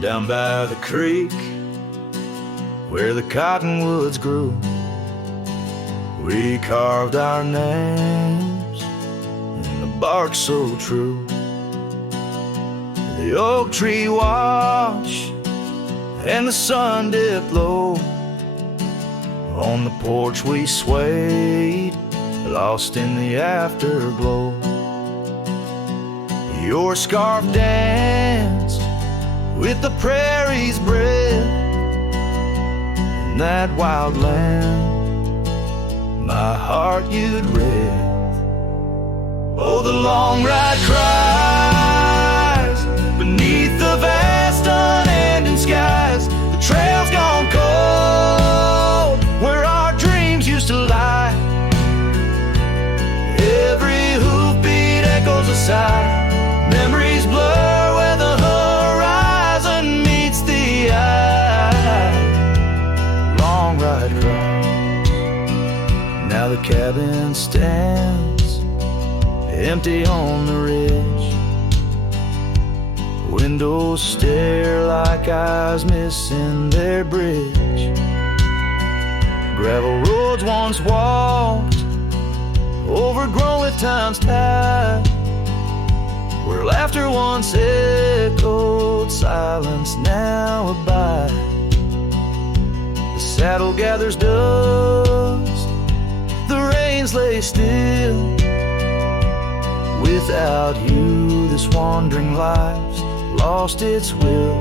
down by the creek where the cottonwoods grew. We carved our names in the bark so true. The oak tree watch and the sun dipped low. On the porch we swayed, lost in the afterglow. Your scarf danced with the prairie's breath. In that wild land, my heart you'd read. Oh, the long ride cries beneath the vast unending skies. The trail's gone cold where our dreams used to lie. Every hoofbeat echoes a sigh. Memories blur where the horizon meets the eye. Long ride cry. Now the cabin stands empty on the ridge. Windows stare like eyes missing their bridge. Gravel roads once walked, overgrown with time's tide. Where laughter once echoed, silence now abide. The saddle gathers dust, the reins lay still. Without you, this wandering life's lost its will.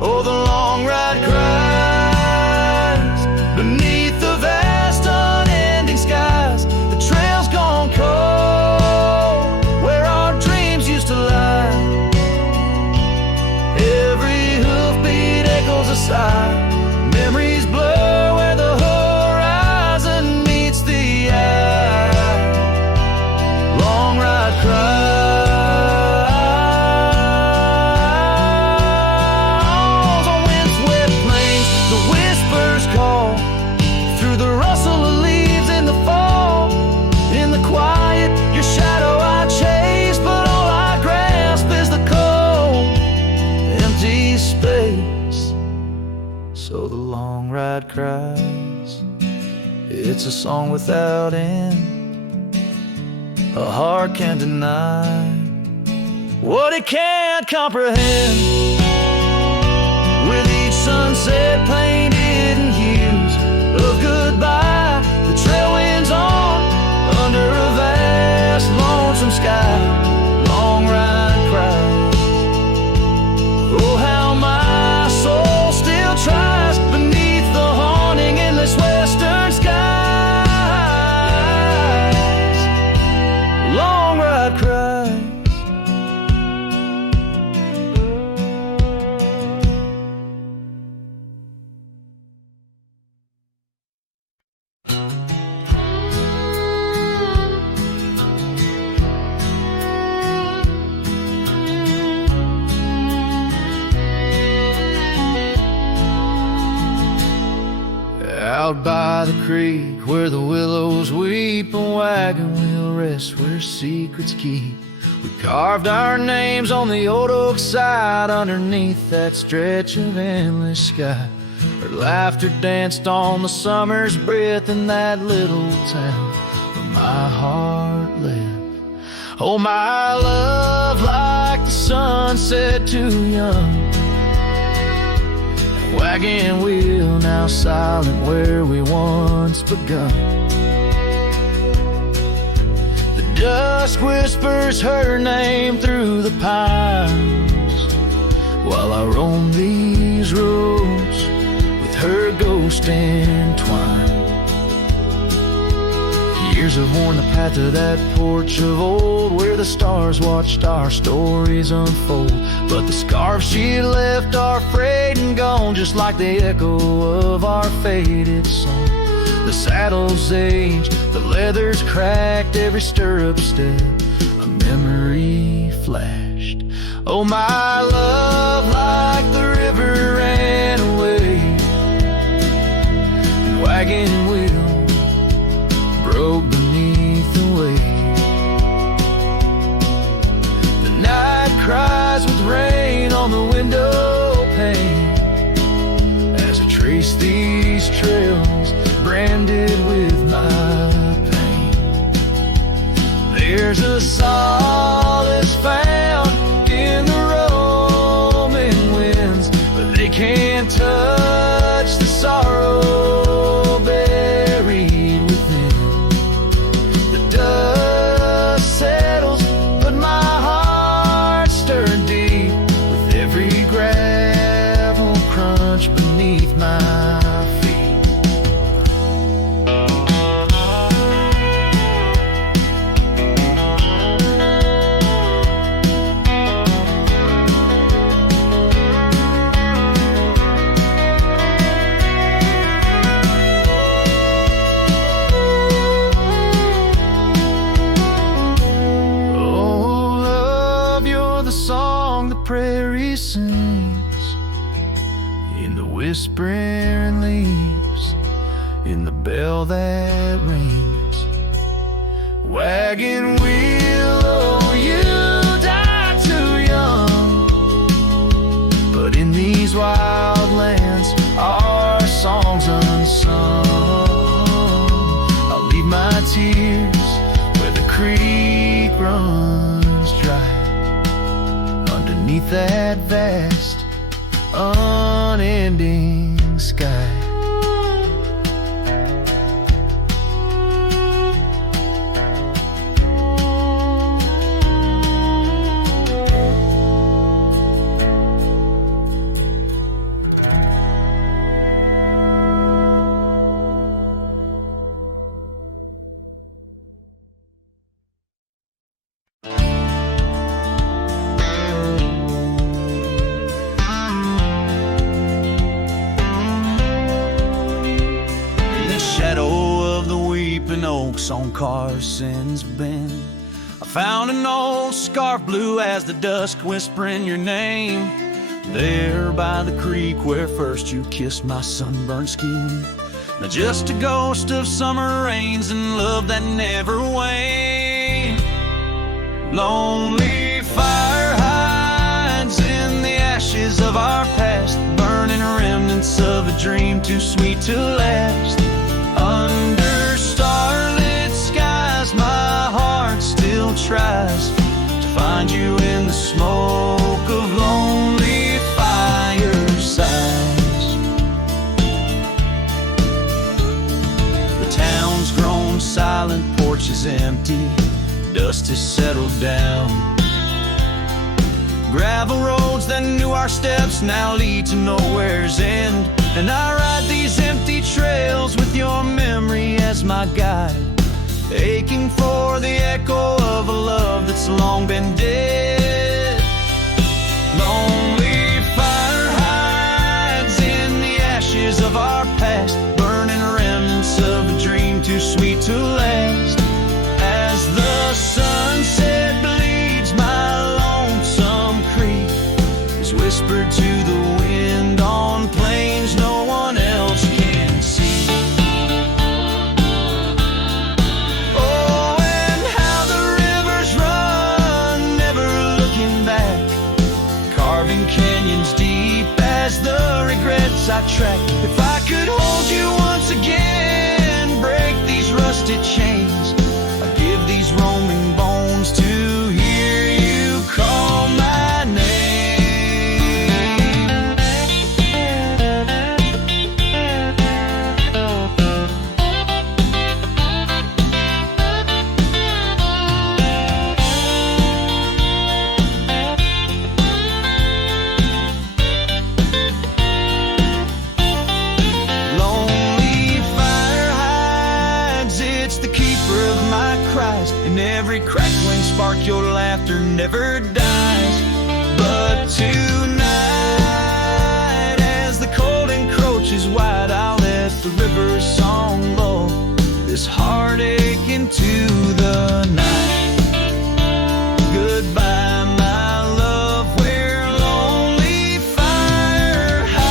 Oh, the long ride cries beneath the vast unending skies. The trail's gone cold where our dreams used to lie. Every hoofbeat echoes a sigh. Memories blur where the horizon meets the eye. Long ride cries on windswept plains. The whispers call through the rustle of leaves in the fall. In the quiet, your shadow I chase, but all I grasp is the cold, empty space. So the long ride cries. It's a song without end. A heart can't deny what it can't comprehend. With each sunset painted in hues of goodbye, the trail winds on under a vast lonesome sky. Long ride cries. Oh, how my soul still tries beneath the haunting endless western skies. Long ride cries. Out by the creek where the willows weep, a wagon wheel rests where secrets keep. We carved our names on the old oak side underneath that stretch of endless sky. Her laughter danced on the summer's breath in that little town where my heart lived. Oh, my love, like the sunset too young. Wagon wheel now silent where we once begun. The dusk whispers her name through the pines while I roam these roads with her ghost entwined. Years have worn the path to that porch of old where the stars watched our stories unfold. But the scarves she left are frayed and gone, just like the echo of our faded song. The saddle's aged, the leather's cracked, every stirrup step a memory flashed. Oh, my love, like the river ran away, and wagon wheel broke beneath the weight. The night cries with rain on the window There's a solace found in the roaming winds, but they can't touch the sorrow buried within. The dust settles, but my heart stirred deep with every gravel crunch beneath my feet. Prairie sings in the whispering leaves, in the bell that rings. Wagon wheel, oh, you died too young, but in these wild lands our song's unsung. I'll leave my tears where the creek runs dry, beneath that vast, unending sky. Oaks on Carson's Bend, I found an old scarf blue as the dusk whispering your name. There by the creek where first you kissed my sunburned skin. Now just a ghost of summer rains and love that never waned. Lonely fire hides in the ashes of our past, burning remnants of a dream too sweet to last. Under starlit skies, my heart still tries to find you in the smoke of lonely firesides. The town's grown silent, porch is empty, dust has settled down. Gravel roads that knew our steps now lead to nowhere's end, and I ride these empty trails with your memory as my guide, aching for the echo of a love that's long been dead. Lonely fire hides in the ashes of our past, burning remnants of a dream too sweet to last. As the sunset bleeds, my lonesome creek is whispered to the wind on plains no one else can see. Oh, and how the rivers run, never looking back, carving canyons deep as the regrets I track. If I could hold you once again, break these rusted chains, I'd give these roaming bones to hear you call my name. Lonely fire hides, it's the keeper of my cries, and every crackling spark your laughter never dies. But tonight, as the cold encroaches wide, I'll let the river's song lull this heartache into the night. Goodbye, my love, where lonely fire hide.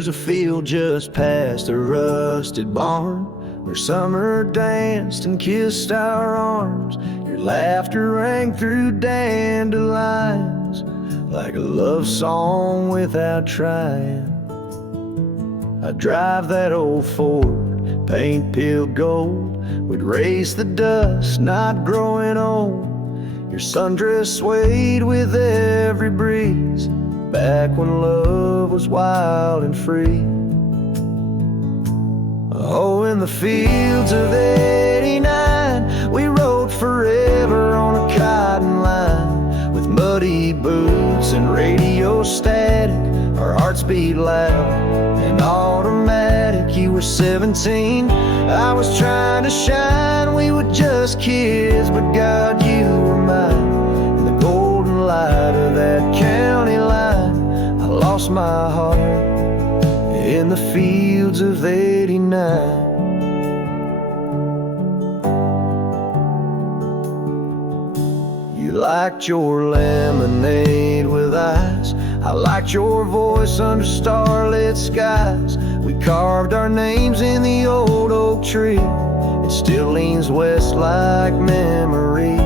There's a field just past a rusted barn where summer danced and kissed our arms. Your laughter rang through dandelions like a love song without trying. I'd drive that old Ford, paint peeled gold, would race the dust, not growing old. Your sundress swayed with every breeze, back when love was wild and free. Oh, in the fields of '89, we rode forever on a cotton line, with muddy boots and radio static. Our hearts beat loud and automatic. You were 17, I was trying to shine. We were just kids, but God, you were mine. In the golden light of that county line, I lost my heart in the fields of '89. You liked your lemonade with ice, I liked your voice under starlit skies. We carved our names in the old oak tree, it still leans west like memory.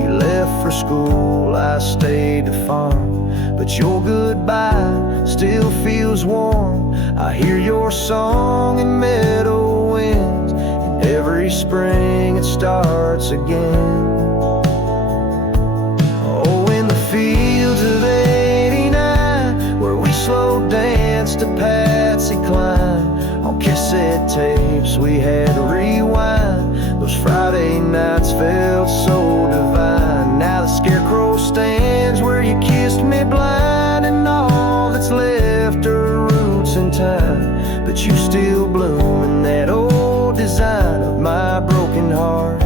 You left for school, I stayed to farm, but your goodbye still feels warm. I hear your song in meadow winds, and every spring it starts again. Oh, in the fields of '89, where we slow danced to Patsy Cline. On cassette tapes we had to rewind, those Friday nights felt so divine. Now the scarecrow stands where you kissed me blind, and all that's left are roots in time. But you still bloom in that old design of my broken heart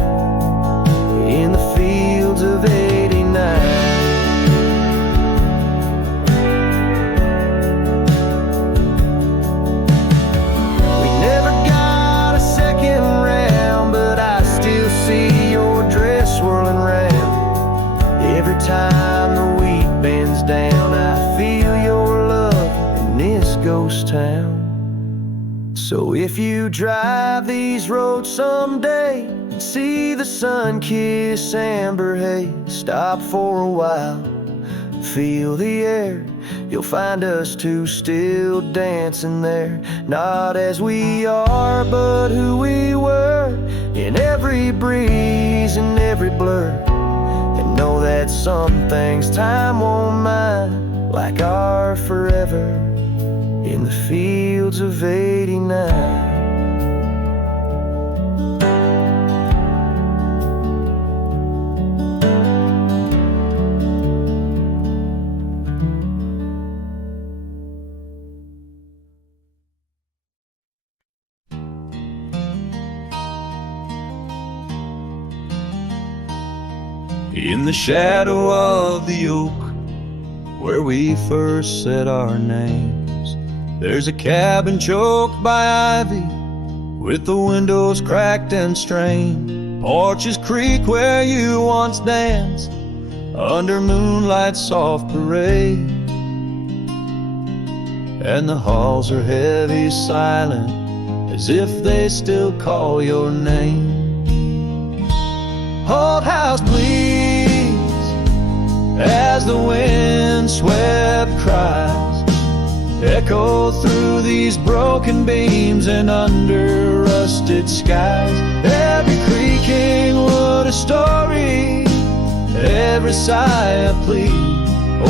in the fields of '89. Time the wheat bends down, I feel your love in this ghost town. So if you drive these roads someday and see the sun-kissed amber haze, stop for a while, feel the air. You'll find us two still dancing there, not as we are, but who we were, in every breeze and every blur. Know that some things time won't mind, like our forever in the fields of '89. In the shadow of the oak, where we first said our names, there's a cabin choked by ivy, with the windows cracked and strained. Porches creak where you once danced, under moonlight's soft parade. And the halls are heavy, silent, as if they still call your name. Old house bleeds as the wind-swept cries echo through these broken beams and under rusted skies. Every creaking wood a story, every sigh a plea.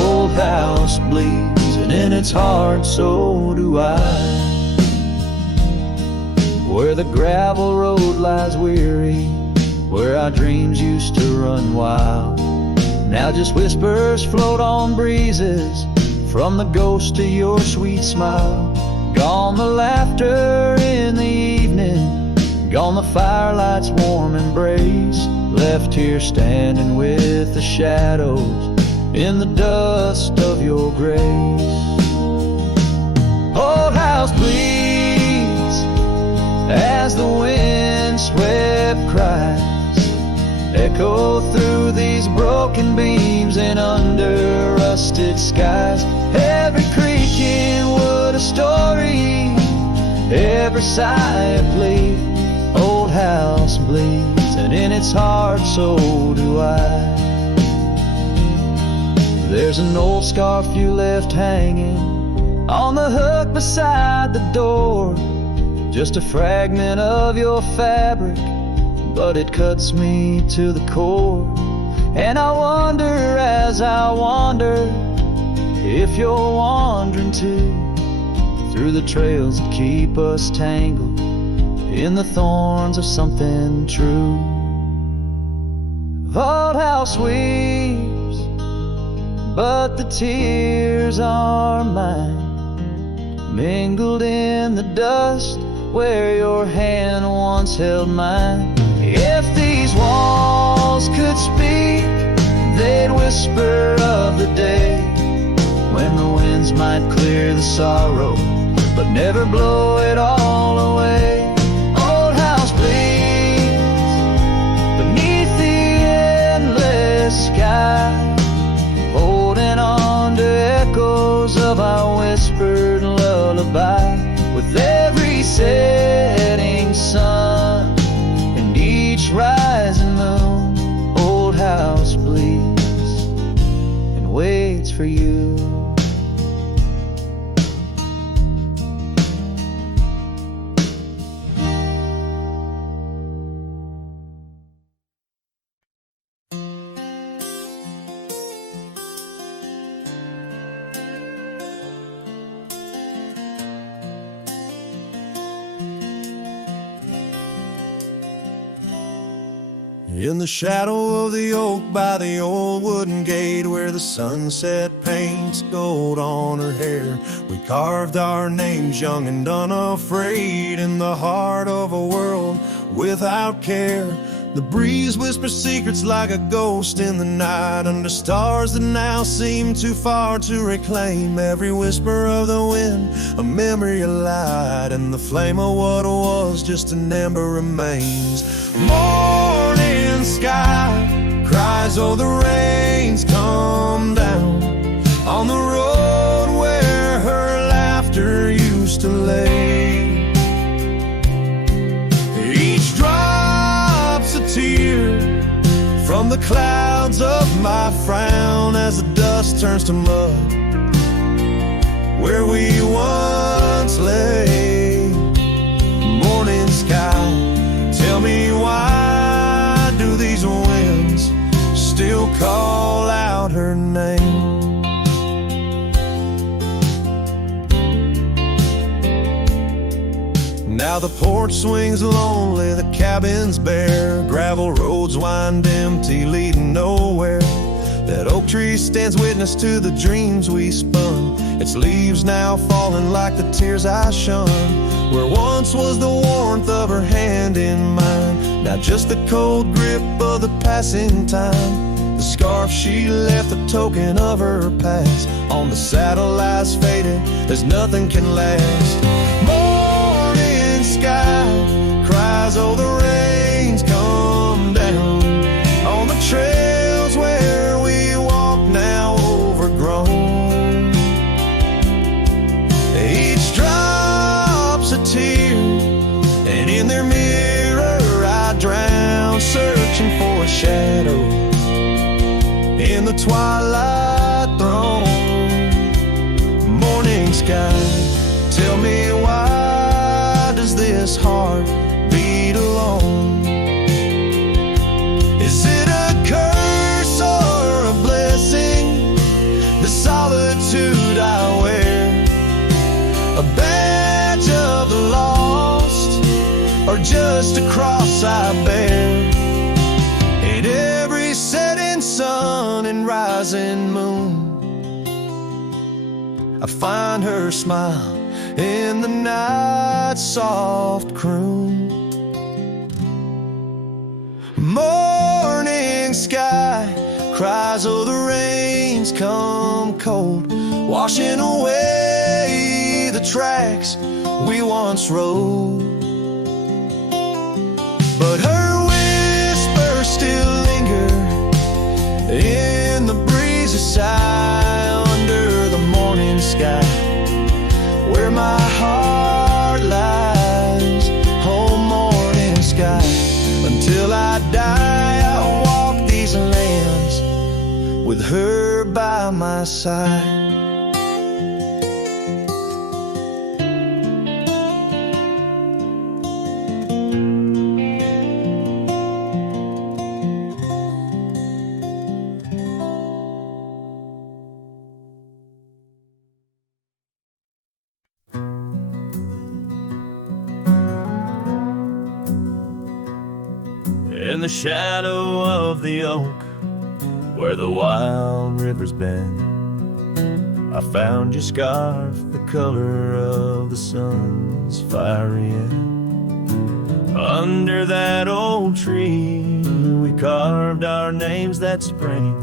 Old house bleeds, and in its heart so do I. Where the gravel road lies weary, where our dreams used to run wild, now just whispers float on breezes from the ghost of your sweet smile. Gone the laughter in the evening, gone the firelight's warm embrace, left here standing with the shadows in the dust of your grace. Old house bleeds as the wind swept cries echo through these broken beams and under rusted skies. Every creaking wood a story. Every sigh a plea, old house bleeds, and in its heart so do I. There's an old scarf you left hanging on the hook beside the door. Just a fragment of your fabric, but it cuts me to the core. And I wonder as I wander if you're wandering too, through the trails that keep us tangled in the thorns of something true. Old house weeps, but the tears are mine, mingled in the dust where your hand once held mine. If these walls could speak, they'd whisper of the day when the winds might clear the sorrow, but never blow it all away. Old house bleeds beneath the endless sky, holding on to echoes of our whispered lullaby. With every setting sun and each rising moon, old house bleeds and waits for you. In the shadow of the oak by the old wooden gate, where the sunset paints gold on her hair, we carved our names young and unafraid in the heart of a world without care. The breeze whispers secrets like a ghost in the night, under stars that now seem too far to reclaim. Every whisper of the wind, a memory of light, and the flame of what was just an ember remains. Morning sky cries, oh the rains come down on the road where her laughter used to lay. Each drop's a tear from the clouds of my frown as the dust turns to mud where we once lay. Morning sky, tell me why do these winds still call out her name? Now the porch swings lonely, the cabin's bare, gravel roads wind empty, leading nowhere. That oak tree stands witness to the dreams we spun, its leaves now falling like the tears I shunned. Where once was the warmth of her hand in mine, now just the cold grip of the passing time. The scarf she left, a token of her past, on the saddle lies faded as nothing can last. Morning sky cries, oh the rains come down on the trails where we walk now overgrown. Each drop's a tear, and in their mirror I drown, searching for a shadow in the twilight throne. Morning sky, tell me why does this heart beat alone? Is it a curse or a blessing, the solitude I wear? A badge of the lost, or just a cross I bear? In every setting sun and rising moon, I find her smile in the night's soft croon. Morning sky cries, oh the rains come cold, washing away the tracks we once rode. But her whispers still linger in the breezy sigh under the morning sky, where my side. In the shadow of the oak, where the wild rivers bend, I found your scarf, the color of the sun's fiery end. Under that old tree, we carved our names that spring.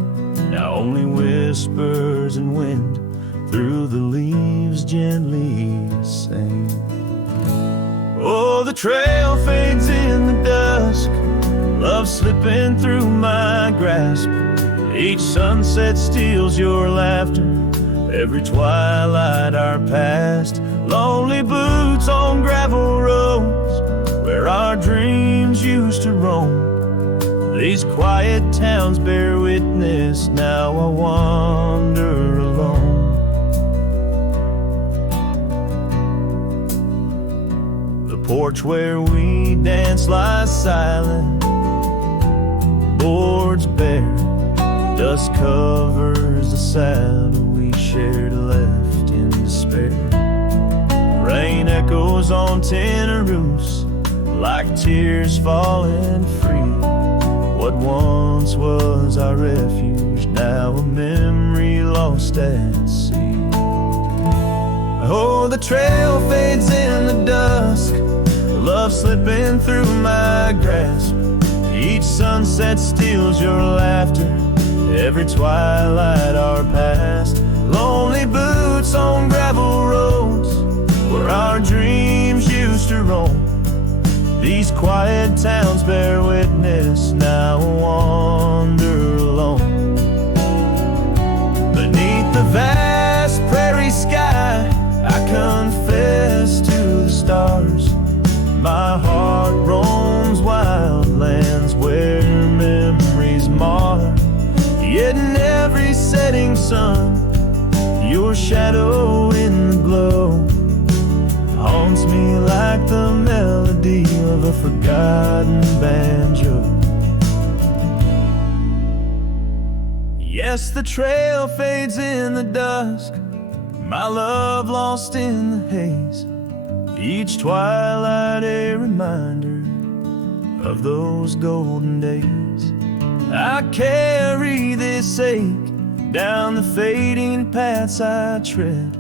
Now only whispers and wind through the leaves gently sing. Oh, the trail fades in the dusk, love slipping through my grasp. Each sunset steals your laughter, every twilight our past. Lonely boots on gravel roads, where our dreams used to roam. These quiet towns bear witness, now I wander alone. The porch where we dance lies silent, boards bare, dust covers the saddle we shared, left in despair. Rain echoes on tin roofs like tears falling free. What once was our refuge, now a memory lost at sea. Oh, the trail fades in the dusk, love slipping through my grasp. Each sunset steals your laughter, every twilight our past. Lonely boots on gravel roads, where our dreams used to roam. These quiet towns bear witness, now I wander alone. Beneath the vast prairie sky, I confess to the stars. My heart roams wild lands where memories mar. Yet in every setting sun, your shadow in the glow haunts me like the melody of a forgotten banjo. Yes, the trail fades in the dusk, my love lost in the haze. Each twilight a reminder of those golden days. I carry this ache down the fading paths I tread.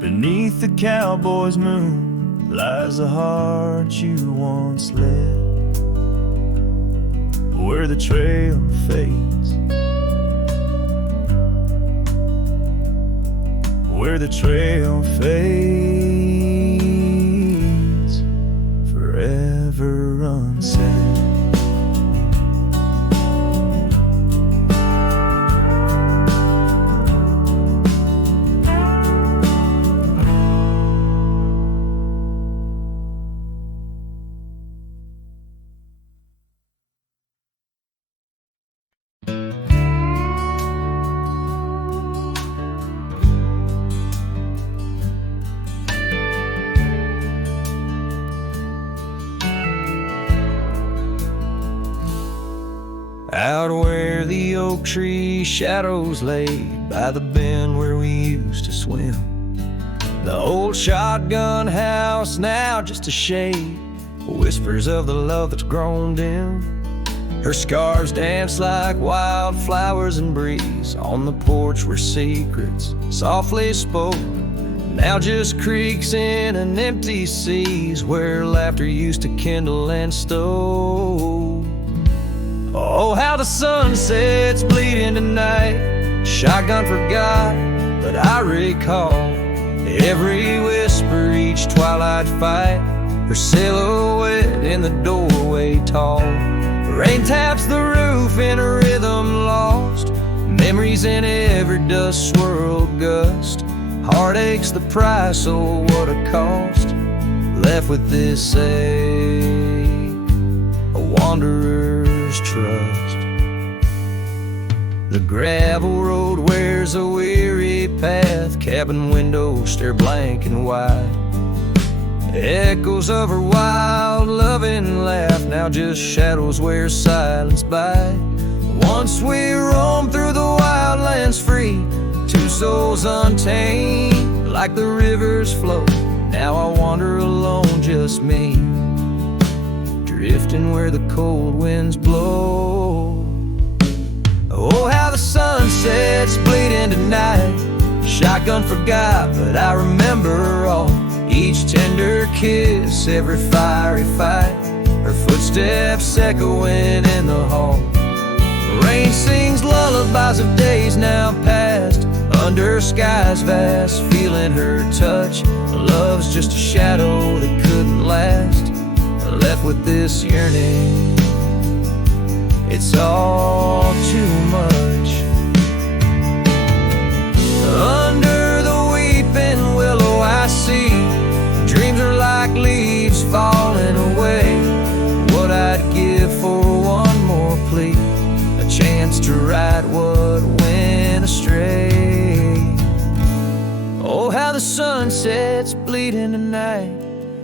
Beneath the cowboy's moon lies the heart you once led. Where the trail fades, where the trail fades, forever unsaid. Out where the oak tree shadows lay, by the bend where we used to swim, the old shotgun house now just a shade, whispers of the love that's grown dim. Her scars dance like wildflowers in breeze on the porch where secrets softly spoke, now just creaks in an empty seas where laughter used to kindle and stow. Oh, how the sunsets bleeding tonight, shotgun forgot, but I recall every whisper, each twilight fight, her silhouette in the doorway tall. Rain taps the roof in a rhythm lost, memories in every dust swirled gust. Heartache's the price, oh what a cost, left with this ache, a wanderer's trust. The gravel road wears a weary path, cabin windows stare blank and wide. Echoes of her wild, loving laugh, now just shadows where silence by. Once we roamed through the wildlands free, two souls untamed, like the rivers flow. Now I wander alone, just me, drifting where the cold winds blow. Oh, how the sunsets bleeding tonight. Shotgun forgot, but I remember all. Each tender kiss, every fiery fight, her footsteps echoing in the hall. Rain sings lullabies of days now past, under skies vast, feeling her touch. Love's just a shadow that couldn't last, left with this yearning. It's all too much. Under the weeping willow I see dreams are like leaves falling away. What I'd give for one more plea, a chance to right what went astray. Oh, how the sunsets bleeding tonight.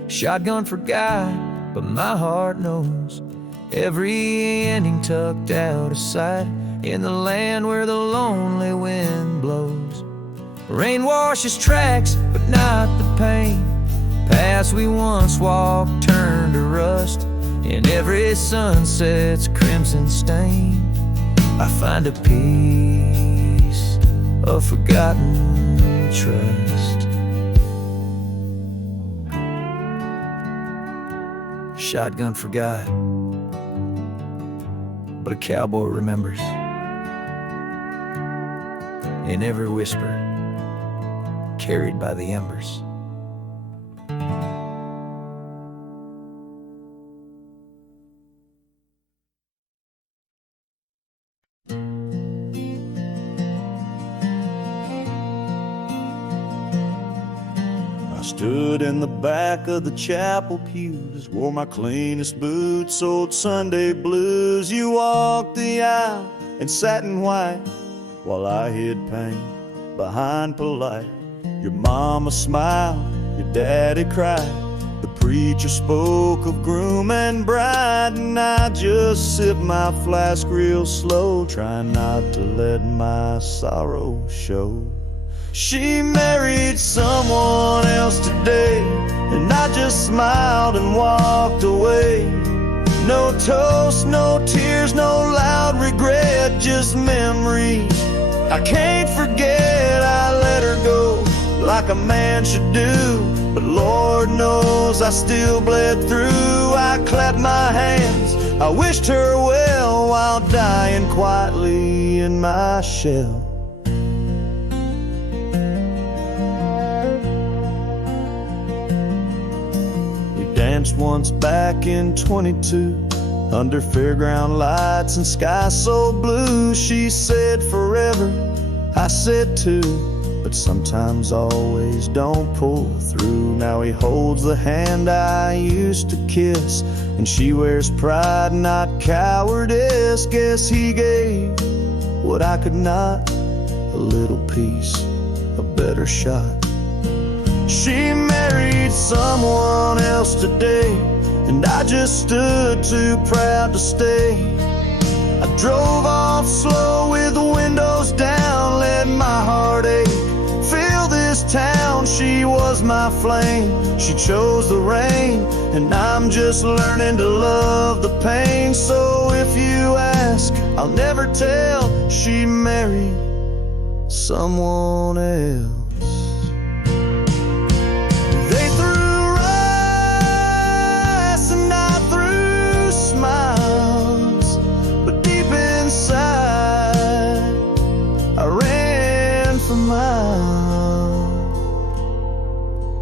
Shotgun forgot, but my heart knows. Every ending tucked out of sight, in the land where the lonely wind blows. Rain washes tracks, but not the pain. Paths we once walked turn to rust, in every sunset's crimson stain. I find a peace of forgotten trust. Shotgun forgot, but a cowboy remembers. In every whisper, carried by the embers. I stood in the back of the chapel pews, wore my cleanest boots, old Sunday blues. You walked the aisle in satin white, while I hid pain behind polite. Your mama smiled, your daddy cried. The preacher spoke of groom and bride, and I just sipped my flask real slow, trying not to let my sorrow show. She married someone else today, and I just smiled and walked away. No toast, no tears, no loud regret, just memories I can't forget. I let her go like a man should do, but Lord knows I still bled through. I clapped my hands, I wished her well, while dying quietly in my shell. Danced once back in 22, under fairground lights and sky so blue. She said forever, I said too, but sometimes always don't pull through. Now he holds the hand I used to kiss, and she wears pride, not cowardice. Guess he gave what I could not, a little piece, a better shot. She married someone else today, and I just stood too proud to stay. I drove off slow with the windows down, let my heart ache fill this town. She was my flame, she chose the rain, and I'm just learning to love the pain. So if you ask, I'll never tell. She married someone else.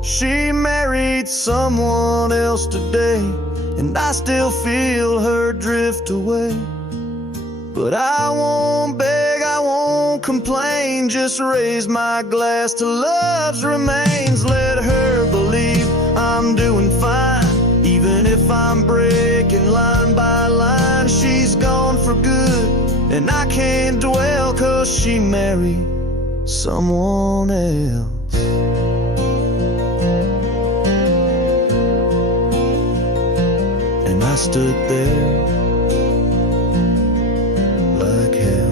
She married someone else today, and I still feel her drift away. But I won't beg, I won't complain, just raise my glass to love's remains. Let her believe I'm doing fine, even if I'm breaking line by line. She's gone for good, and I can't dwell, will she marry someone else? And I stood there like hell.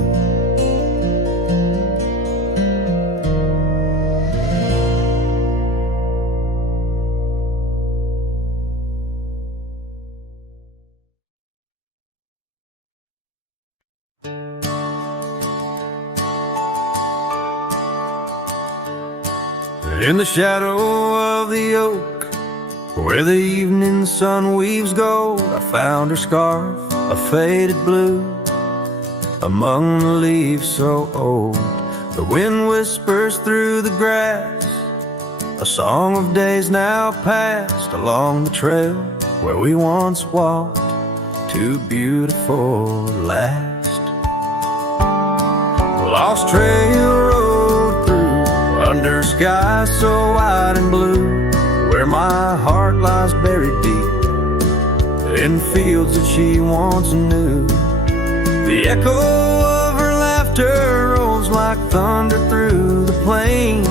In the shadow of the oak, where the evening sun weaves gold, I found her scarf, a faded blue, among the leaves so old. The wind whispers through the grass, a song of days now past, along the trail where we once walked, too beautiful to last. Lost trail road through, under skies so wide and blue, where my heart lies buried deep, in fields that she once knew. The echo of her laughter rolls like thunder through the plains.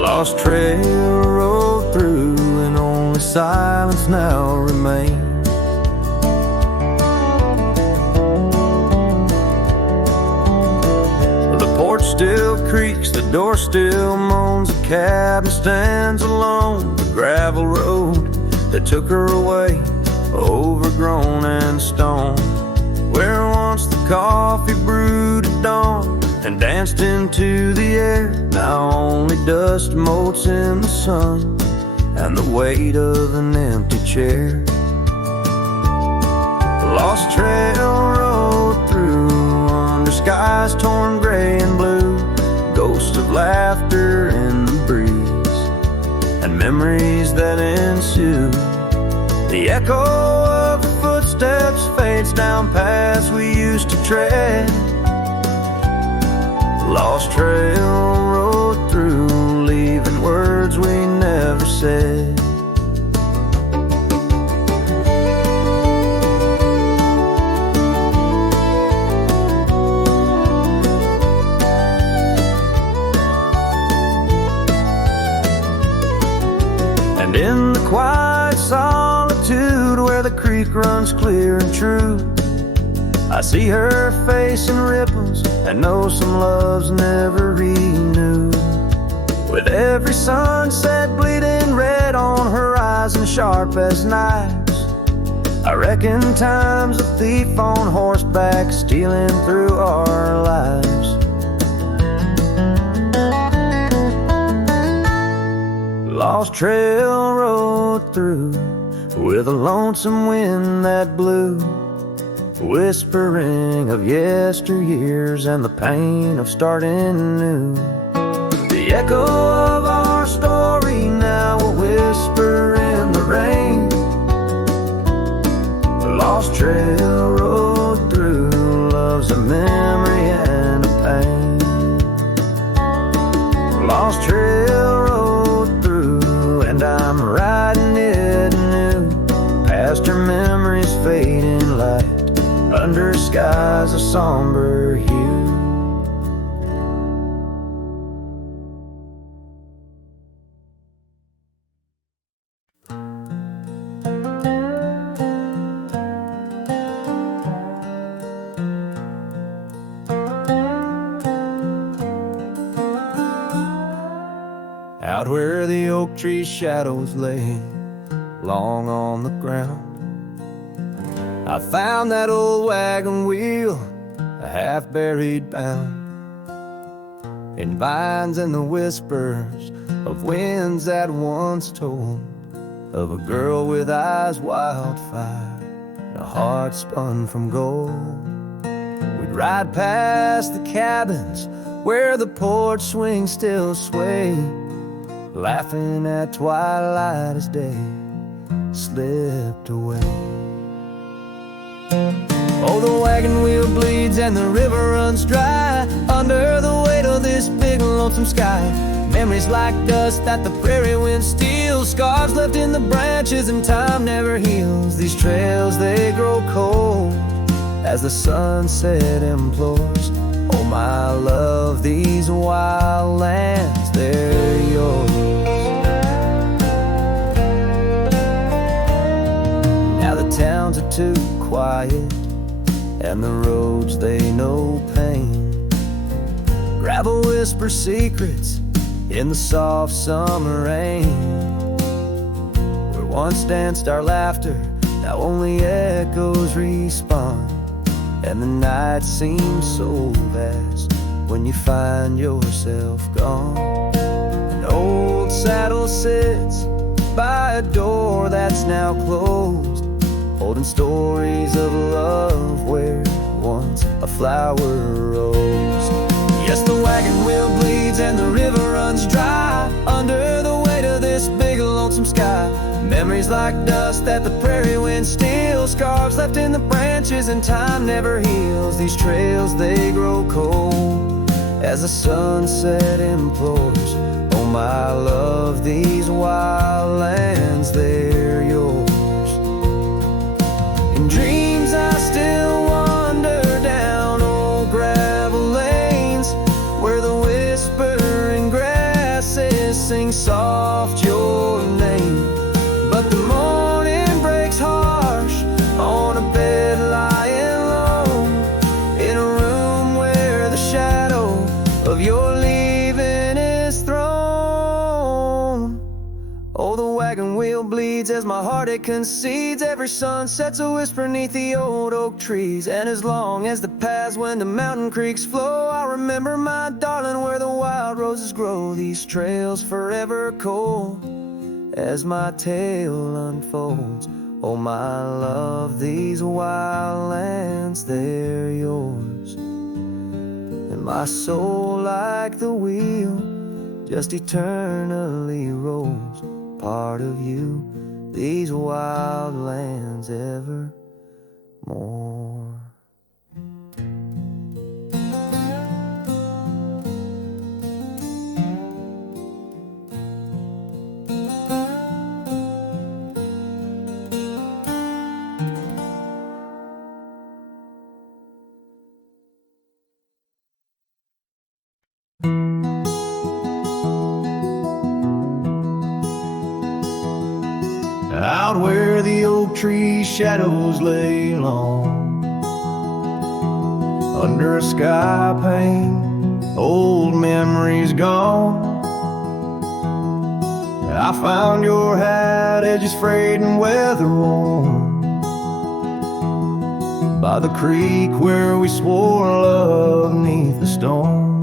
Lost trail road through, and only silence now remains. The porch still creaks, the door still moans, the cabin stands alone, the gravel road that took her away, overgrown and stone, where once the coffee brewed at dawn and danced into the air, now only dust motes in the sun and the weight of an empty chair. Lost trail road through, under skies torn gray and blue, ghosts of laughter in the breeze and memories that ensue. The echo of the footsteps fades down paths we used to tread. Lost trail road through, leaving words we never said. And in the quiet solitude, where the creek runs clear and true, I see her face in ripples and know some love's never renewed. With every sunset bleeding red on horizon sharp as knives, I reckon time's a thief on horseback stealing through our lives. Lost trail road through, with a lonesome wind that blew, whispering of yesteryears and the pain of starting new. The echo of our story now a whisper in the rain. Lost trail road through, love's a memory and a pain. Lost trail road through, and I'm riding it new, past her memories fading light, under skies of somber hue. Out where the oak tree shadows lay long on the ground, I found that old wagon wheel, a half-buried bound, in vines and the whispers of winds that once told of a girl with eyes wildfire and a heart spun from gold. We'd ride past the cabins where the porch swings still sway, laughing at twilight as day slipped away. Oh, the wagon wheel bleeds and the river runs dry under the weight of this big lonesome sky. Memories like dust that the prairie wind steals, scars left in the branches and time never heals. These trails, they grow cold as the sunset implores. Oh my love, these wild lands, they're yours. Now the towns are too quiet, and the roads, they know pain. Gravel whispers secrets in the soft summer rain. Where once danced our laughter, now only echoes respond. And the night seems so vast when you find yourself gone. An old saddle sits by a door that's now closed, holding stories of love where once a flower rose. Yes, the wagon wheel bleeds and the river runs dry under the weight of this big lonesome sky. Memories like dust that the prairie wind steals, scars left in the branches and time never heals. These trails, they grow cold as the sunset implores. Oh my love, these wild lands, they're yours. In dreams I still wander down old gravel lanes, where the whispering grasses sing soft your name. But the morning breaks harsh on a bed lying low, in a room where the shadow of your leaving is thrown. Oh, the wagon wheel bleeds as my heartache concedes. Every sunset's a whisper neath the old oak trees. And as long as the paths when the mountain creeks flow, I'll remember my darling where the wild roses grow. These trails forever cold as my tale unfolds. Oh my love, these wild lands, they're yours. And my soul like the wheel just eternally rolls, part of you, these wild lands evermore. Out where the oak tree shadows lay long, under a sky pane, old memories gone. I found your hat, edges frayed and weather worn, by the creek where we swore love neath the storm.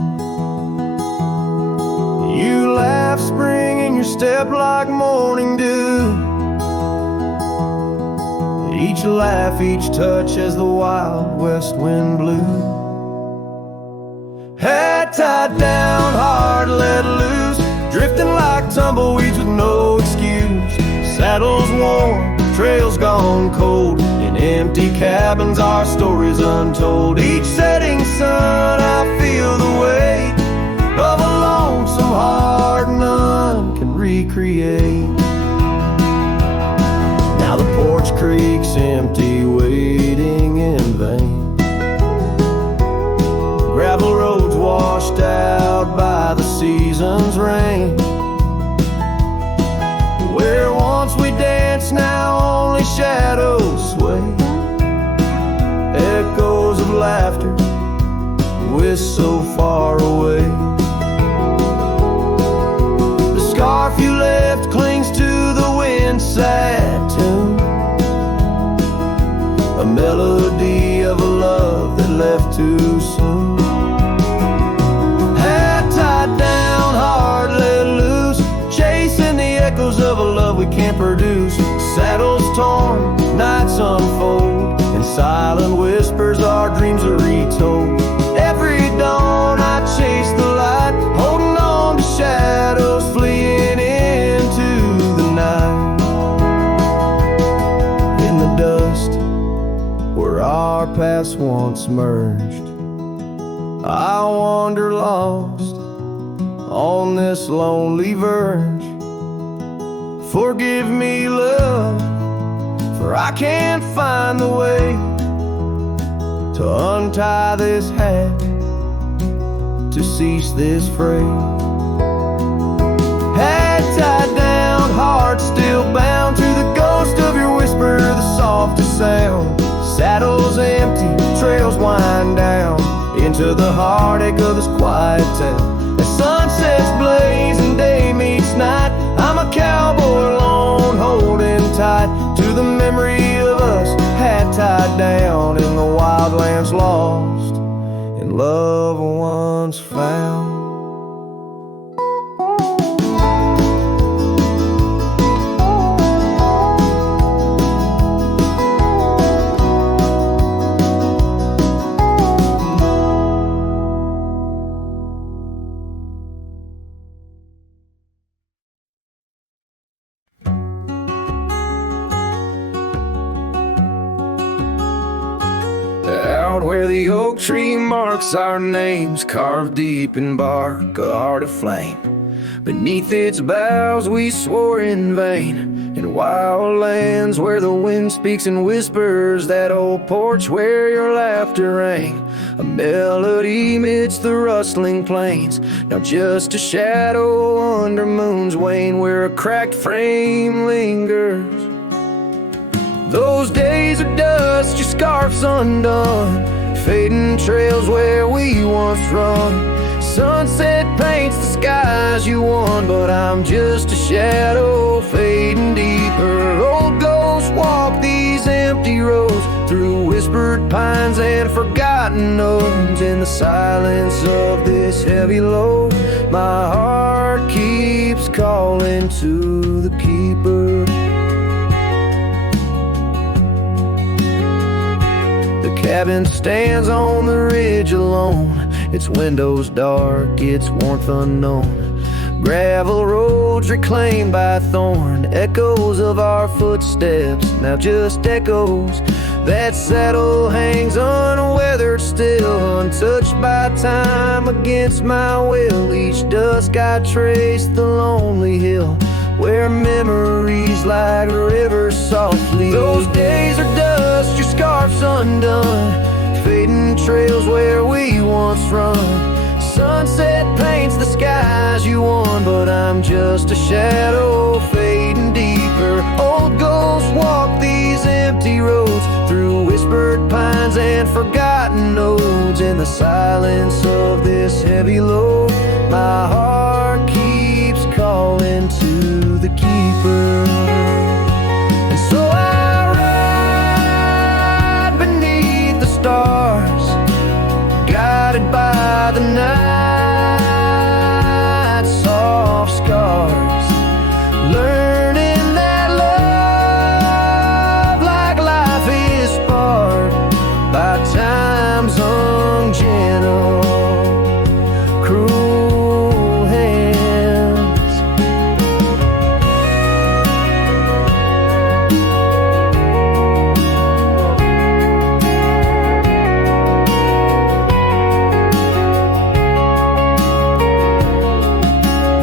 You laughed spring in your step like morning dew, each laugh, each touch as the wild west wind blew. Head tied down, heart let loose, drifting like tumbleweeds with no excuse. Saddles worn, trails gone cold, in empty cabins our stories untold. Each setting sun I feel the weight of a lonesome heart none can recreate. Now the porch creak's empty, waiting in vain. Gravel roads washed out by the season's rain. Where once we danced, now only shadows sway. Echoes of laughter whisk so far away. The scarf you left clings to the wind, sad tune, a melody of a love that left too soon. Head tied down, heart let loose, chasing the echoes of a love we can't produce. Saddles torn, nights unfold, in silent whispers our dreams are retold. Every dawn I chase the light, holding on to shadows, fleeing into the night. In the dust where our paths once merged, I wander lost on this lonely verge. Forgive me, love, for I can't find the way to untie this hat, to cease this fray. Hat tied down, heart still bound to the ghost of your whisper, the softest sound. Saddles empty, trails wind down into the heartache of this quiet town. As sunsets blaze and day meets night, I'm a cowboy alone, holding tight to the memory of us, hat tied down in the wildlands, lost and loved ones found. Out where the oak tree marks our names, carved deep in bark, a heart of flame. Beneath its boughs we swore in vain, in wild lands where the wind speaks and whispers, that old porch where your laughter rang, a melody amidst the rustling plains. Now just a shadow under moon's wane, where a cracked frame lingers. Those days are dust, your scarf's undone, fading trails where we once run. Sunset paints the skies you won, but I'm just a shadow fading deeper. Old ghosts walk these empty roads, through whispered pines and forgotten notes. In the silence of this heavy load, my heart keeps calling to the keeper. Cabin stands on the ridge alone, its windows dark, its warmth unknown. Gravel roads reclaimed by thorn, echoes of our footsteps, now just echoes. That saddle hangs unweathered still, untouched by time against my will. Each dusk I trace the lonely hill, where memories like rivers softly. Those days are dust, your scarf's undone, fading trails where we once run. Sunset paints the skies you won, but I'm just a shadow fading deeper. Old ghosts walk these empty roads, through whispered pines and forgotten notes. In the silence of this heavy load, my heart keeps calling to the keeper. And so I ride beneath the stars, guided by the night's soft scars, learning that love, like life, is sparred by time's ungentle, cruel hands.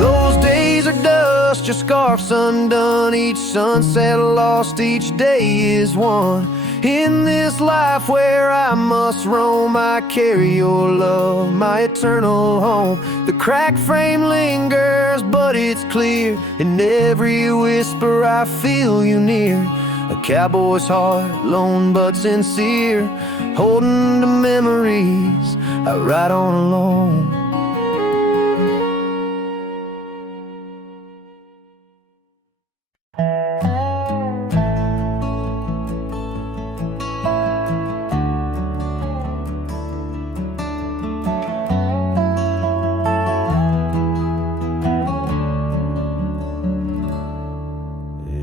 Those days are dust, your scarf's undone, each sunset lost, each day is won. In this life where I must roam, I carry your love, my eternal home. The cracked frame lingers, but it's clear, in every whisper I feel you near. A cowboy's heart, lone but sincere, holding to memories, I ride on alone.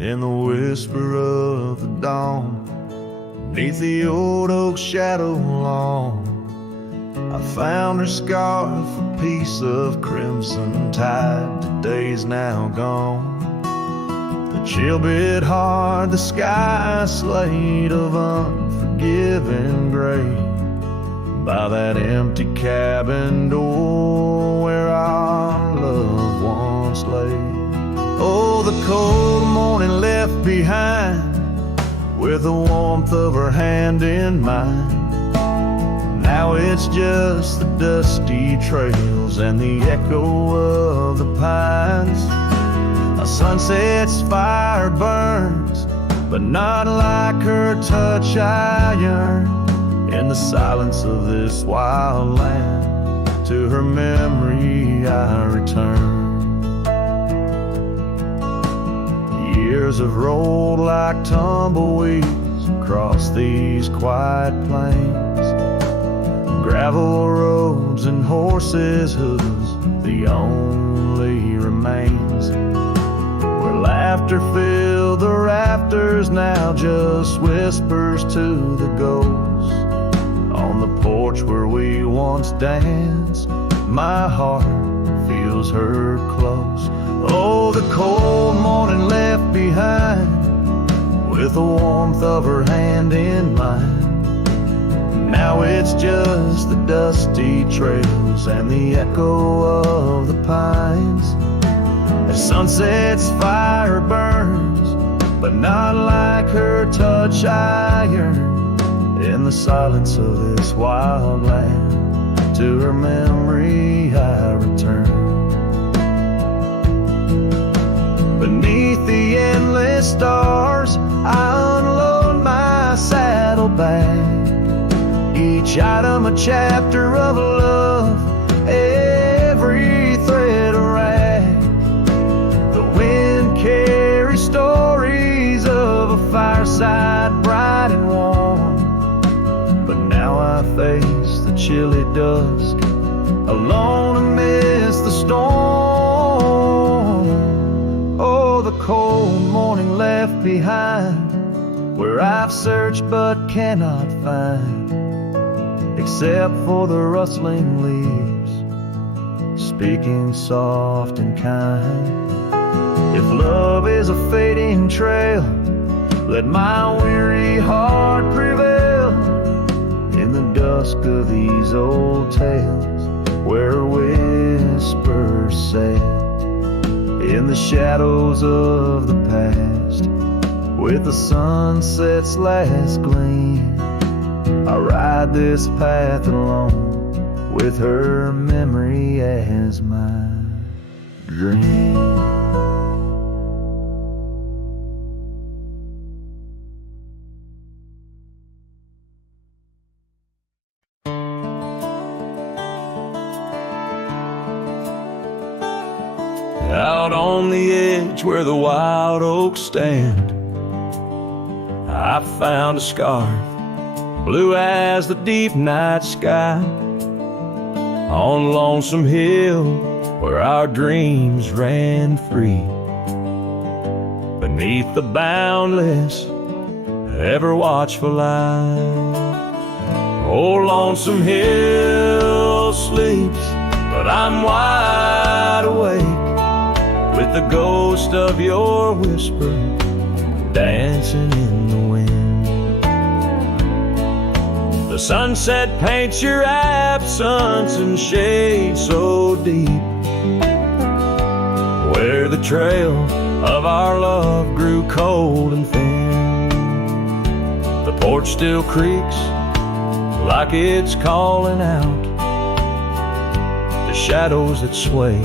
In the whisper of the dawn, beneath the old oak shadow long, I found her scarf, a piece of crimson tide. Today's now gone. The chill bit hard, the sky slate of unforgiving gray, by that empty cabin door where our loved ones lay. Oh, the cold morning left behind, with the warmth of her hand in mine. Now it's just the dusty trails and the echo of the pines. A sunset's fire burns, but not like her touch I yearn. In the silence of this wild land, to her memory I return. Years have rolled like tumbleweeds across these quiet plains. Gravel roads and horses' hooves, the only remains. Where laughter filled the rafters, now just whispers to the ghosts. On the porch where we once danced, my heart feels her close. Oh, the cold morning left behind, with the warmth of her hand in mine. Now it's just the dusty trails and the echo of the pines. As sunset's fire burns, but not like her touch I yearn. In the silence of this wild land, to her memory I return. Beneath the endless stars, I unload my saddlebag. Each item a chapter of love, every thread a rag. The wind carries stories of a fireside bright and warm. But now I face the chilly dusk, alone amidst the storm. Oh, the cold morning left behind, where I've searched but cannot find, except for the rustling leaves, speaking soft and kind. If love is a fading trail, let my weary heart prevail. In the dusk of these old tales, where whispers sail. In the shadows of the past, with the sunset's last gleam, I ride this path alone, with her memory as my dream. Out on the edge where the wild oaks stand, I found a scarf, blue as the deep night sky, on Lonesome Hill where our dreams ran free, beneath the boundless, ever watchful eye. Oh, Lonesome Hill sleeps, but I'm wide awake, with the ghost of your whisper dancing in the wind. The sunset paints your absence in shade so deep, where the trail of our love grew cold and thin. The porch still creaks like it's calling out the shadows that sway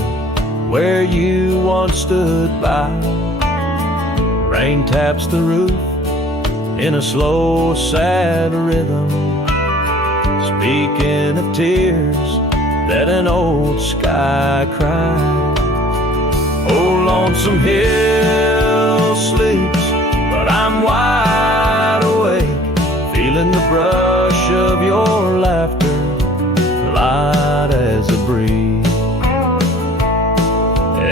where you once stood by. Rain taps the roof in a slow, sad rhythm, speaking of tears that an old sky cried. Oh, Lonesome Hill sleeps, but I'm wide awake, feeling the brush of your laughter, light as a breeze.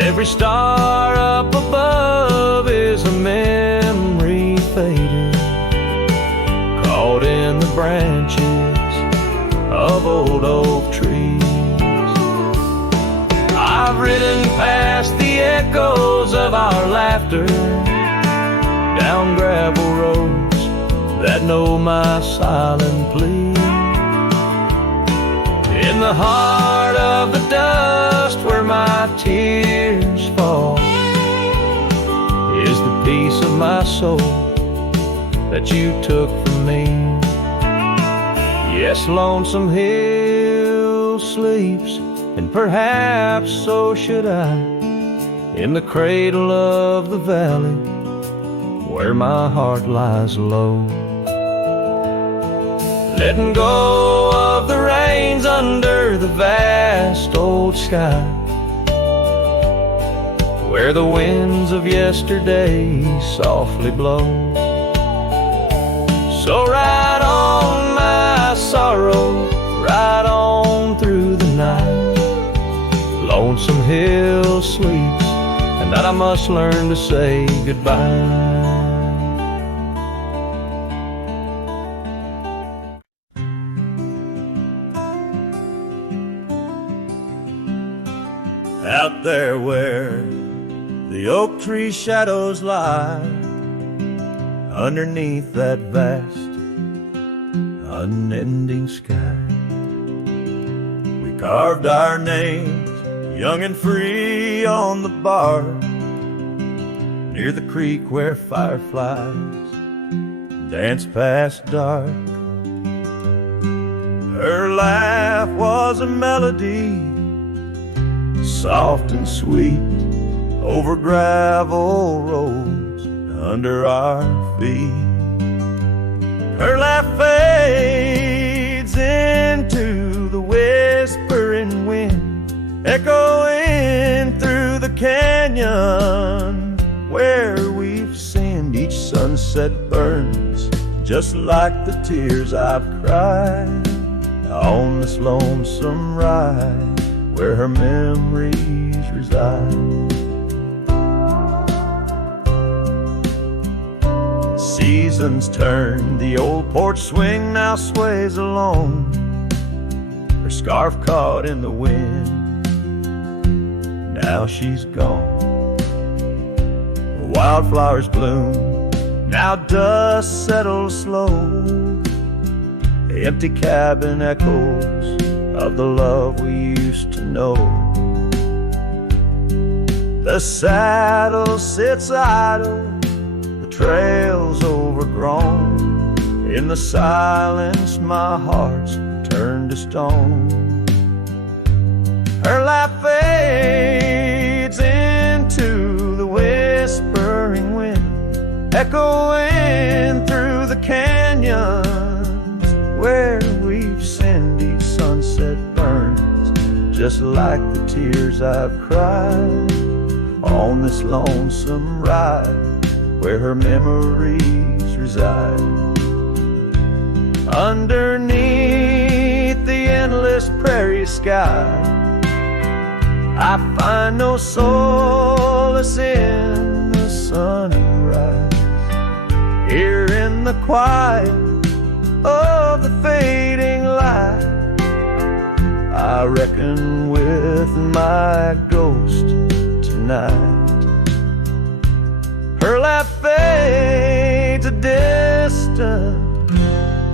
Every star up above is a memory faded, caught in the branches of old oak trees. I've ridden past the echoes of our laughter, down gravel roads that know my silent plea. In the heart of the dust where my tears fall is the piece of my soul that you took from me. Yes, Lonesome Hill sleeps, and perhaps so should I, in the cradle of the valley where my heart lies low. Letting go of the reins under the vast old sky, where the winds of yesterday softly blow. So ride on, my sorrow, ride on through the night. Lonesome Hill sleeps, and that I must learn to say goodbye. Out there where the oak tree shadows lie, underneath that vast, unending sky, we carved our names, young and free, on the bark, near the creek where fireflies dance past dark. Her laugh was a melody, soft and sweet, over gravel roads under our feet. Her laugh fades into the whispering wind, echoing through the canyon where we've sinned. Each sunset burns just like the tears I've cried on this lonesome ride where her memories reside. Seasons turn, the old porch swing now sways along, her scarf caught in the wind, now she's gone. Wildflowers bloom, now dust settles slow, the empty cabin echoes of the love we used to know. The saddle sits idle, the trail's overgrown, in the silence my heart's turned to stone. Her laugh fades into the whispering wind, echoing through the canyons where we've sinned. Each sunset burns just like the tears I've cried on this lonesome ride where her memories reside. Underneath the endless prairie sky, I find no solace in the sunrise. Here in the quiet of the fading light, I reckon with my ghost tonight. Her laugh fades, a distant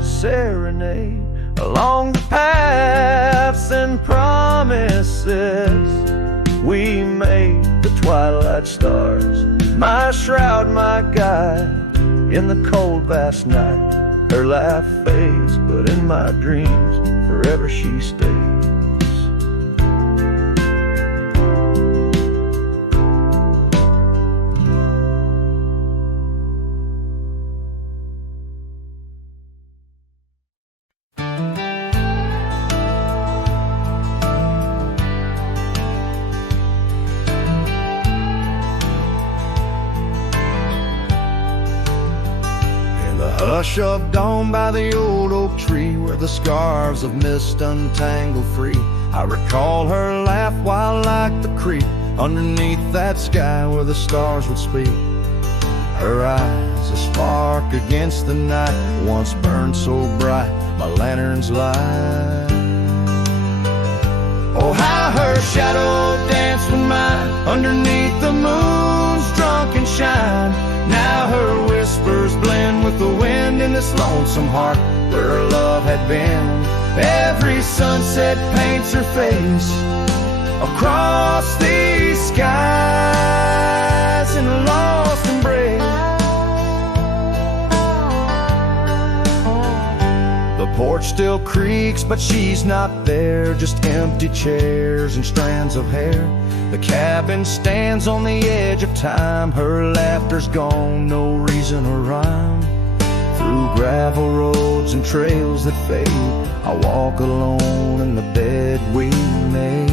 serenade along the paths and promises we made. The twilight stars, my shroud, my guide, in the cold vast night. Her laugh fades, but in my dreams forever she stays. Hush of dawn by the old oak tree, where the scarves of mist untangle free, I recall her laugh while like the creek, underneath that sky where the stars would speak. Her eyes, a spark against the night, once burned so bright, my lantern's light. Oh, how her shadow danced with mine, underneath the moon's drunken shine. Now her whispers blend with the wind in this lonesome heart where her love had been. Every sunset paints her face across these skies in a lost embrace. The porch still creaks, but she's not there. Just empty chairs and strands of hair. The cabin stands on the edge of time. Her laughter's gone, no reason or rhyme. Through gravel roads and trails that fade, I walk alone in the bed we made.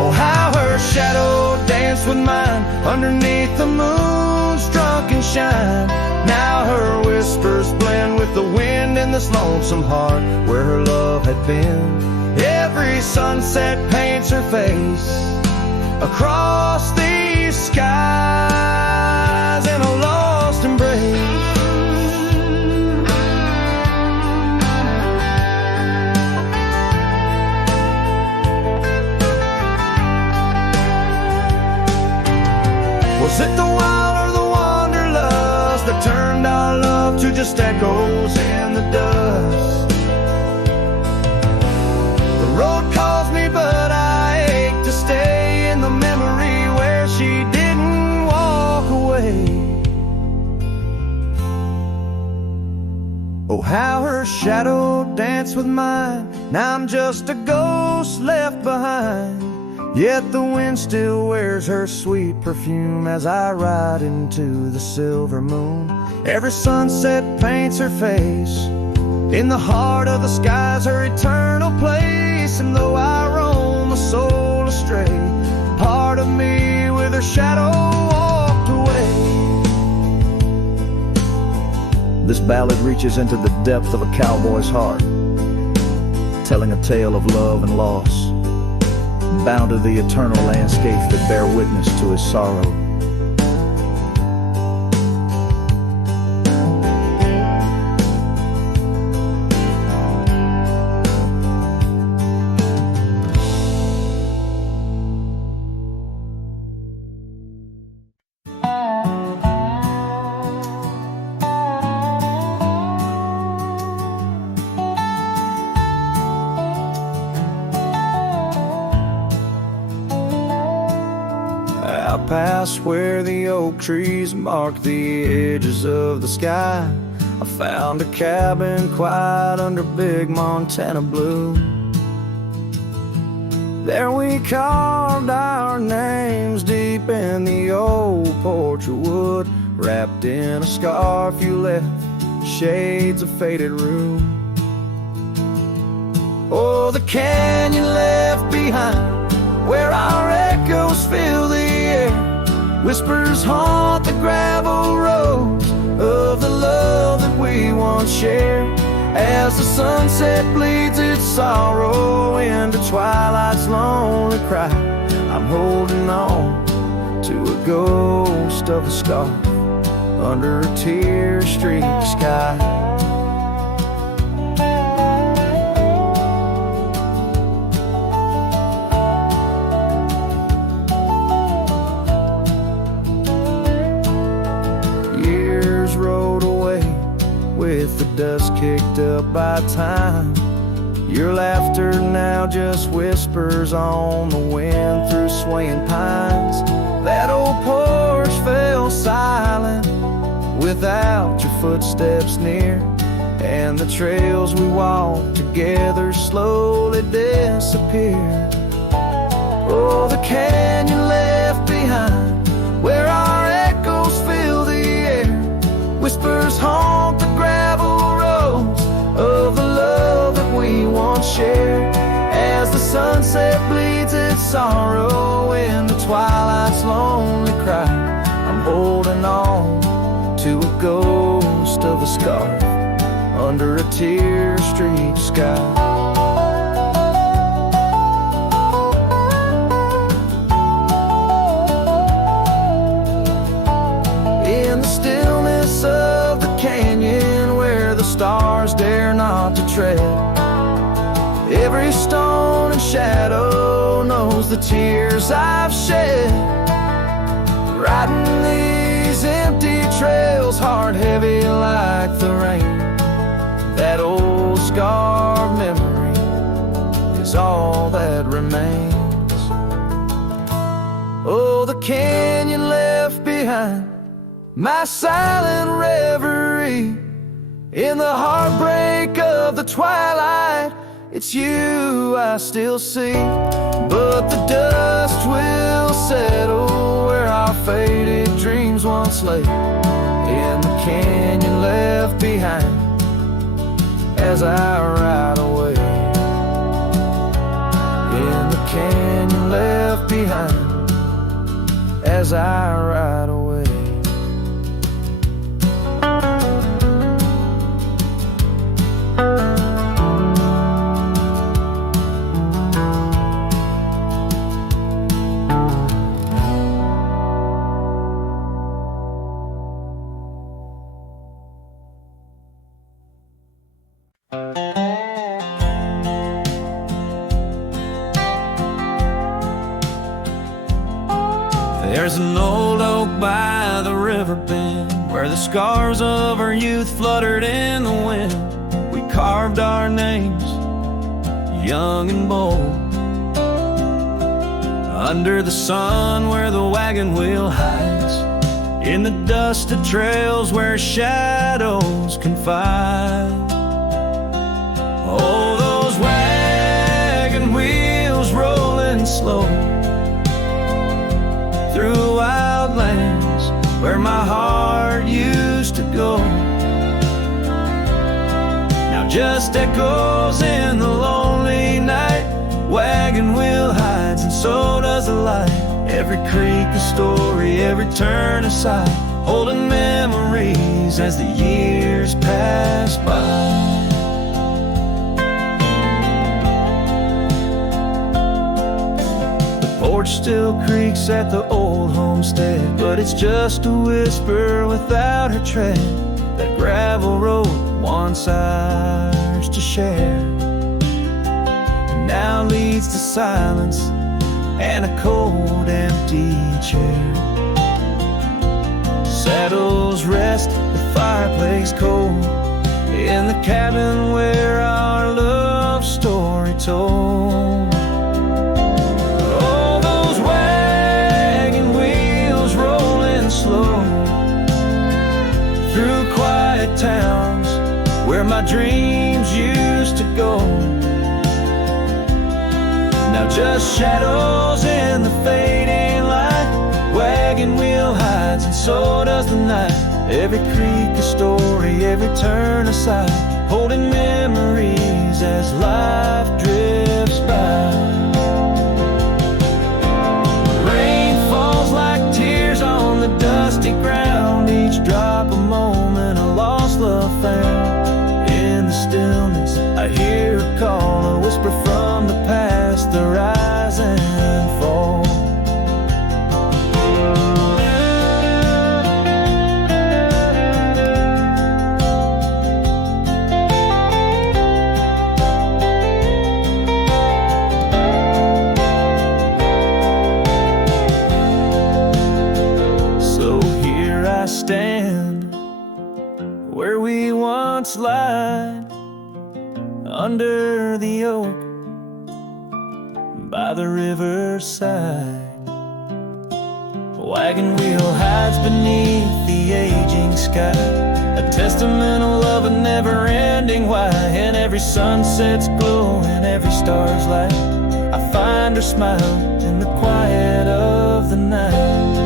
Oh, how her shadow danced with mine underneath the moon's drunken shine. Now her whispers blend with the wind in this lonesome heart where her love had been. Every sunset paints her face across these skies in a lost embrace. Was it the wild or the wanderlust that turned our love to just echoes in the dust? The road calls me, but I ache to stay in the memory where she didn't walk away. Oh, how her shadow danced with mine. Now I'm just a ghost left behind. Yet the wind still wears her sweet perfume as I ride into the silver moon. Every sunset paints her face. In the heart of the sky's her eternal place. And though I roam a soul astray, part of me with her shadow walked away. This ballad reaches into the depth of a cowboy's heart, telling a tale of love and loss, bound to the eternal landscapes that bear witness to his sorrow. Past where the oak trees mark the edges of the sky, I found a cabin quiet under big Montana blue. There we carved our names deep in the old porch of wood, wrapped in a scarf you left, shades of faded rue. Oh, the canyon left behind, where our echoes fill the air. Whispers haunt the gravel roads of the love that we once shared. As the sunset bleeds its sorrow into twilight's lonely cry, I'm holding on to a ghost of a scarf under a tear-streaked sky. With the dust kicked up by time, your laughter now just whispers on the wind through swaying pines. That old porch fell silent without your footsteps near, and the trails we walked together slowly disappeared. Oh, the canyon left behind, where our echoes fill the air. Whispers haunt the gravel roads of the love that we once shared. As the sunset bleeds its sorrow into twilight's lonely cry, I'm holding on to a ghost of a scarf under a tear-streaked sky. Of the canyon where the stars dare not to tread, every stone and shadow knows the tears I've shed. Riding these empty trails, heart heavy like the rain. That old scarred memory is all that remains. Oh, the canyon left behind, my silent reverie, In the heartbreak of the twilight, it's you I still see. But the dust will settle where our faded dreams once lay, in the canyon left behind as I ride away. In the canyon left behind as I ride away. There's an old oak by the river bend where the scars of our youth fluttered in the wind. We carved our names, young and bold, under the sun where the wagon wheel hides, in the dusted trails where shadows confide. Oh, those wagon wheels rolling slow through wild lands where my heart used to go, now just echoes in the lonely night. Wagon wheel hides and so does the light. Every creek a story, every turn a sight, holding memories as the years pass by. Porch still creaks at the old homestead, but it's just a whisper without her tread. That gravel road once ours to share now leads to silence and a cold, empty chair. Saddles rest, the fireplace cold, in the cabin where our love story told. Slow through quiet towns where my dreams used to go, now just shadows in the fading light. Wagon wheel hides and so does the night. Every creek a story, every turn a sight, holding memories as life drifts by. Dusty ground, each drop a moment, a lost love found. In the stillness I hear a call, a whisper from the past, the rise and fall. Stand where we once lied, under the oak by the riverside. Wagon wheel hides beneath the aging sky, a testament of love, a never-ending why. And every sunset's glow and every star's light, I find her smile in the quiet of the night.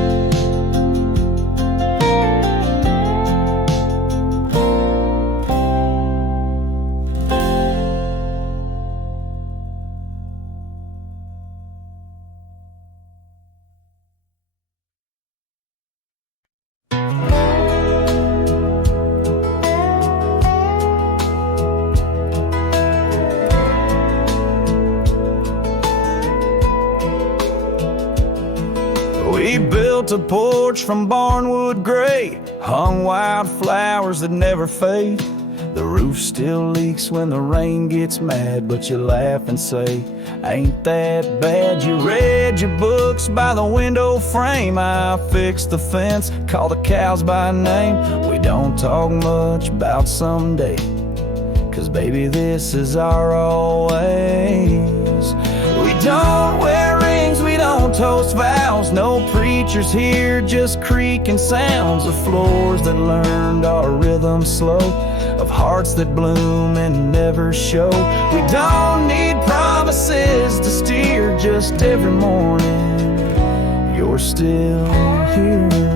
We built a porch from barnwood gray, hung wild flowers that never fade. The roof still leaks when the rain gets mad, but you laugh and say, ain't that bad? You read your books by the window frame, I fixed the fence, called the cows by name. We don't talk much about someday, 'cause baby this is our always. We don't wear rings, we don't don't toast vows, no preachers here, just creaking sounds of floors that learned our rhythm slow, of hearts that bloom and never show. We don't need promises to steer, just every morning you're still here.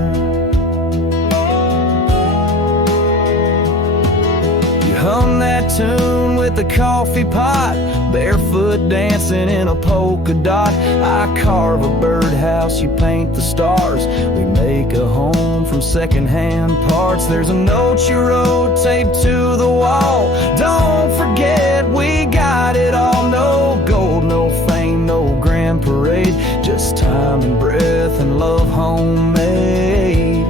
Hum that tune with the coffee pot, barefoot dancing in a polka dot. I carve a birdhouse, you paint the stars. We make a home from secondhand parts. There's a note you wrote taped to the wall. Don't forget we got it all. No gold, no fame, no grand parade, just time and breath and love homemade.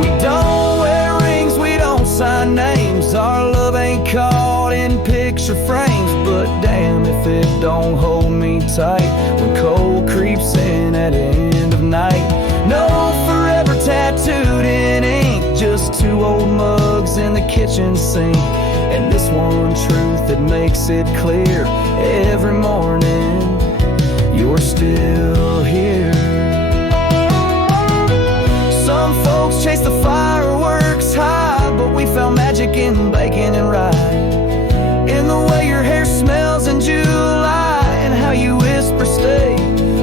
We don't wear rings, we don't sign names. Our love ain't caught in picture frames, but damn if it don't hold me tight when cold creeps in at the end of night. No forever tattooed in ink, just two old mugs in the kitchen sink, and this one truth that makes it clear every morning you're still here. Some folks chase the fireworks high, but we found magic in bacon and rye, in the way your hair smells in July, and how you whisper stay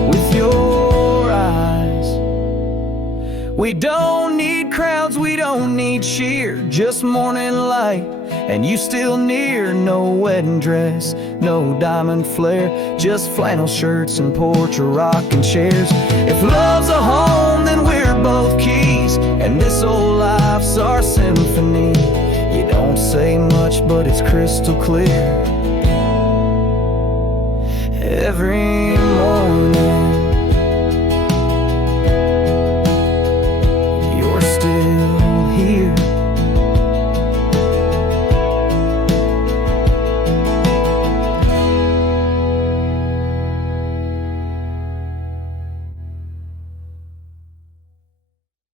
with your eyes. We don't need crowds, we don't need cheer, just morning light and you still near. No wedding dress, no diamond flare, just flannel shirts and porch or rocking chairs. If love's a home, then we're both keys, and this old life's our symphony. You don't say much, but it's crystal clear every morning.